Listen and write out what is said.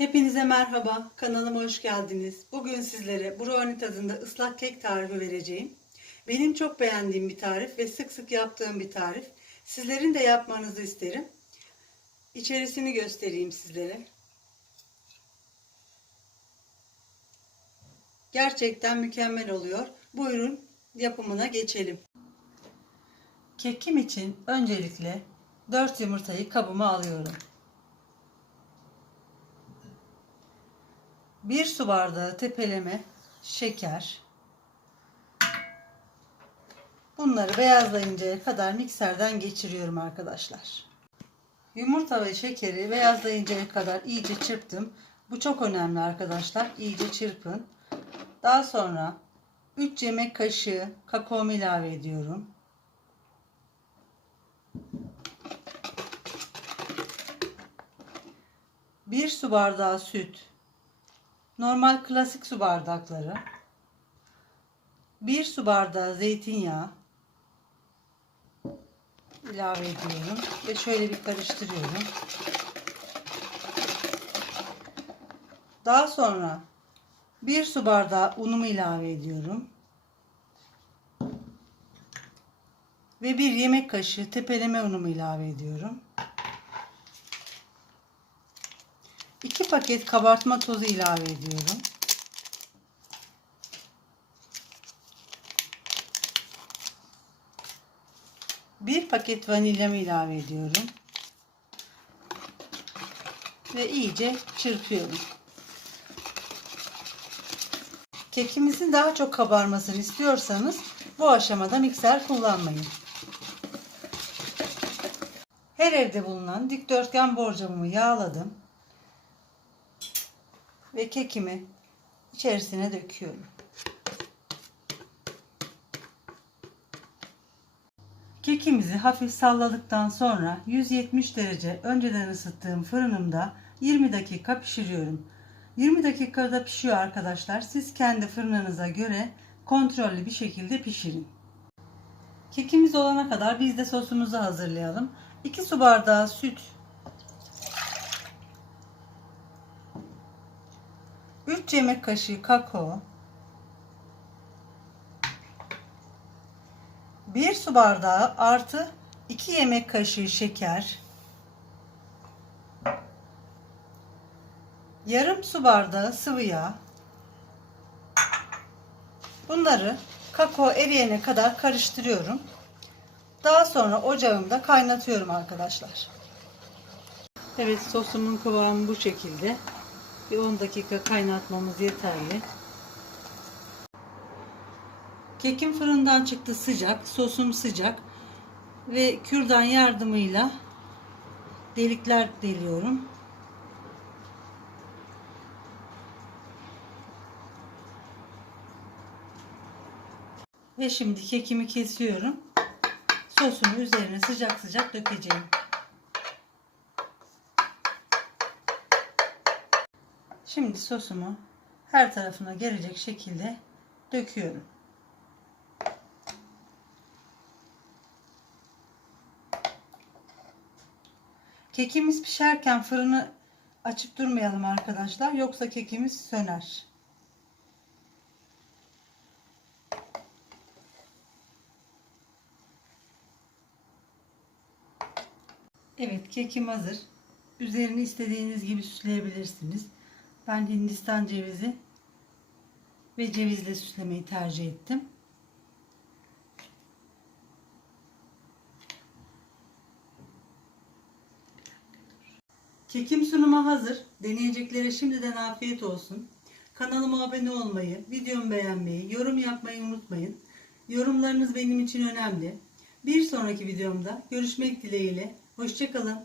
Hepinize merhaba, kanalıma hoş geldiniz. Bugün sizlere brownie tadında ıslak kek tarifi vereceğim. Benim çok beğendiğim bir tarif ve sık sık yaptığım bir tarif. Sizlerin de yapmanızı isterim. İçerisini göstereyim sizlere. Gerçekten mükemmel oluyor. Buyurun yapımına geçelim. Kekim için öncelikle 4 yumurtayı kabıma alıyorum. 1 su bardağı tepeleme şeker. Bunları beyazlayıncaya kadar mikserden geçiriyorum arkadaşlar. Yumurta ve şekeri beyazlayıncaya kadar iyice çırptım. Bu çok önemli arkadaşlar. İyice çırpın. Daha sonra 3 yemek kaşığı kakaomu ilave ediyorum. Bir su bardağı süt, normal klasik su bardakları, bir su bardağı zeytinyağı ilave ediyorum ve şöyle bir karıştırıyorum. Daha sonra bir su bardağı unumu ilave ediyorum. Ve bir yemek kaşığı tepeleme unumu ilave ediyorum. 2 paket kabartma tozu ilave ediyorum. Bir paket vanilyamı ilave ediyorum. Ve iyice çırpıyorum. Kekimizin daha çok kabarmasını istiyorsanız bu aşamada mikser kullanmayın. Her evde bulunan dikdörtgen borcamımı yağladım ve kekimi içerisine döküyorum. Kekimizi hafif salladıktan sonra 170 derece önceden ısıttığım fırınımda 20 dakika pişiriyorum. 20 dakikada pişiyor arkadaşlar. Siz kendi fırınınıza göre kontrollü bir şekilde pişirin. Kekimiz olana kadar biz de sosumuzu hazırlayalım. 2 su bardağı süt 3 yemek kaşığı kakao. 1 su bardağı artı 2 yemek kaşığı şeker. Yarım su bardağı sıvı yağ. Bunları kakao eriyene kadar karıştırıyorum. Daha sonra ocağımda kaynatıyorum arkadaşlar. Evet sosumun kıvamı bu şekilde bir 10 dakika kaynatmamız yeterli. Kekim fırından çıktı sıcak, sosum sıcak ve kürdan yardımıyla delikler deliyorum. Ve şimdi kekimi kesiyorum. Sosumu üzerine sıcak sıcak dökeceğim. Şimdi sosumu her tarafına gelecek şekilde döküyorum. Kekimiz pişerken fırını açıp durmayalım arkadaşlar. Yoksa kekimiz söner. Evet kekim hazır. Üzerini istediğiniz gibi süsleyebilirsiniz. Ben Hindistan cevizi ve cevizle süslemeyi tercih ettim. Kekim sunuma hazır. Deneyeceklere şimdiden afiyet olsun. Kanalıma abone olmayı, videomu beğenmeyi, yorum yapmayı unutmayın. Yorumlarınız benim için önemli. Bir sonraki videomda görüşmek dileğiyle. Hoşçakalın.